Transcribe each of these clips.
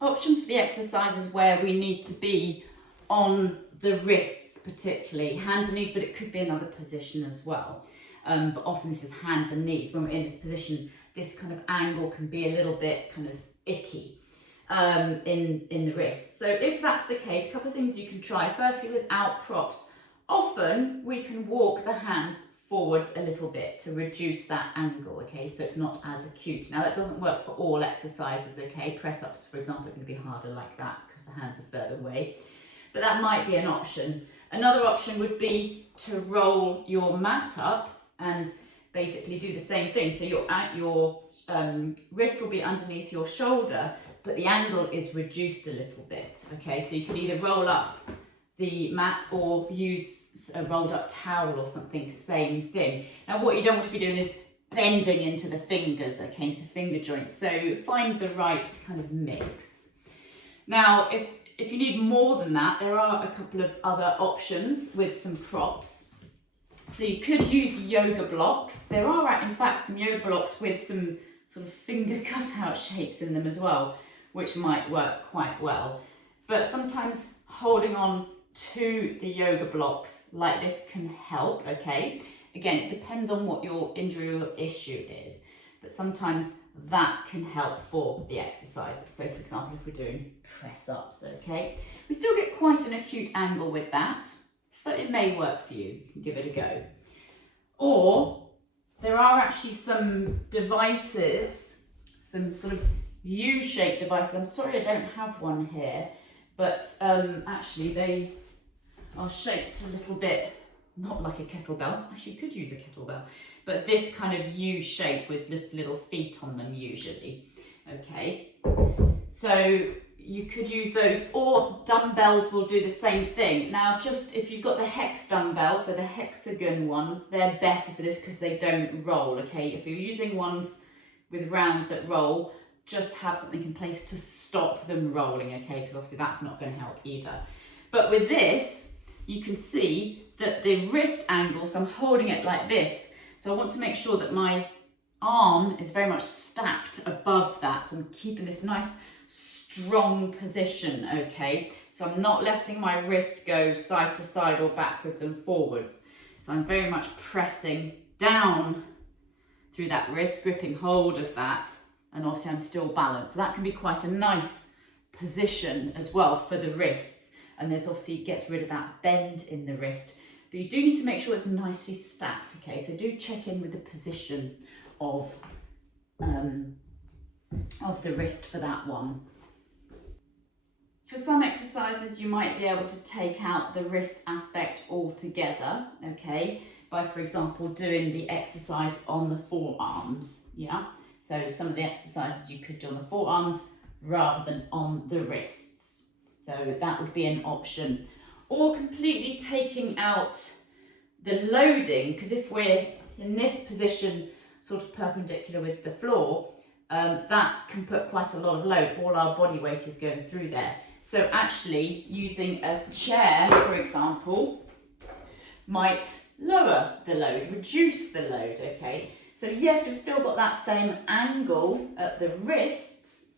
options for the exercises where we need to be on the wrists particularly, hands and knees, but it could be another position as well. But often this is hands and knees. When we're in this position, this kind of angle can be a little bit kind of icky in the wrists. So if that's the case, a couple of things you can try. Firstly, without props, often we can walk the hands forwards a little bit to reduce that angle, okay, so it's not as acute. Now that doesn't work for all exercises, okay, press-ups for example are going to be harder like that because the hands are further away, but that might be an option. Another option would be to roll your mat up and basically do the same thing, so your wrist will be underneath your shoulder, but the angle is reduced a little bit, okay, so you can either roll up the mat or use a rolled up towel or something, same thing. Now what you don't want to be doing is bending into the fingers, okay, into the finger joints, so find the right kind of mix. Now if you need more than that, there are a couple of other options with some props. So you could use yoga blocks. There are in fact some yoga blocks with some sort of finger cutout shapes in them as well, which might work quite well. But sometimes holding on to the yoga blocks like this can help, okay? Again, it depends on what your injury or issue is, but sometimes that can help for the exercises. So for example, if we're doing press ups, okay? We still get quite an acute angle with that, but it may work for you. You can give it a go. Or there are actually some devices, some sort of U-shaped devices. I'm sorry I don't have one here, but actually they are shaped a little bit, not like a kettlebell. Actually, you could use a kettlebell, but this kind of U shape with just little feet on them usually. Okay, so you could use those, or dumbbells will do the same thing. Now, just if you've got the hex dumbbells, so the hexagon ones, they're better for this because they don't roll. Okay, if you're using ones with round that roll, just have something in place to stop them rolling, okay, because obviously that's not going to help either. But with this, you can see that the wrist angle, so I'm holding it like this, so I want to make sure that my arm is very much stacked above that, so I'm keeping this nice strong position, okay, so I'm not letting my wrist go side to side or backwards and forwards, so I'm very much pressing down through that wrist, gripping hold of that, and obviously I'm still balanced, so that can be quite a nice position as well for the wrists. And there's obviously, it gets rid of that bend in the wrist, but you do need to make sure it's nicely stacked, okay, so do check in with the position of the wrist for that one. For some exercises you might be able to take out the wrist aspect altogether, okay, by for example doing the exercise on the forearms, yeah, so some of the exercises you could do on the forearms rather than on the wrists. So that would be an option. Or completely taking out the loading, because if we're in this position, sort of perpendicular with the floor, that can put quite a lot of load. All our body weight is going through there. So actually using a chair, for example, might lower the load, reduce the load, okay? So yes, we've still got that same angle at the wrists,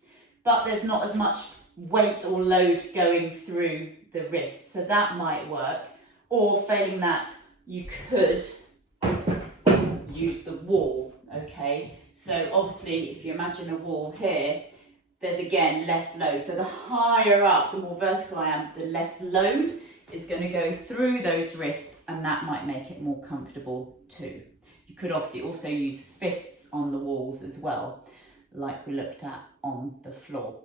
but there's not as much weight or load going through the wrist, so that might work. Or failing that, you could use the wall, okay, so obviously if you imagine a wall here, there's again less load, so the higher up, the more vertical I am, the less load is going to go through those wrists, and that might make it more comfortable too. You could obviously also use fists on the walls as well, like we looked at on the floor.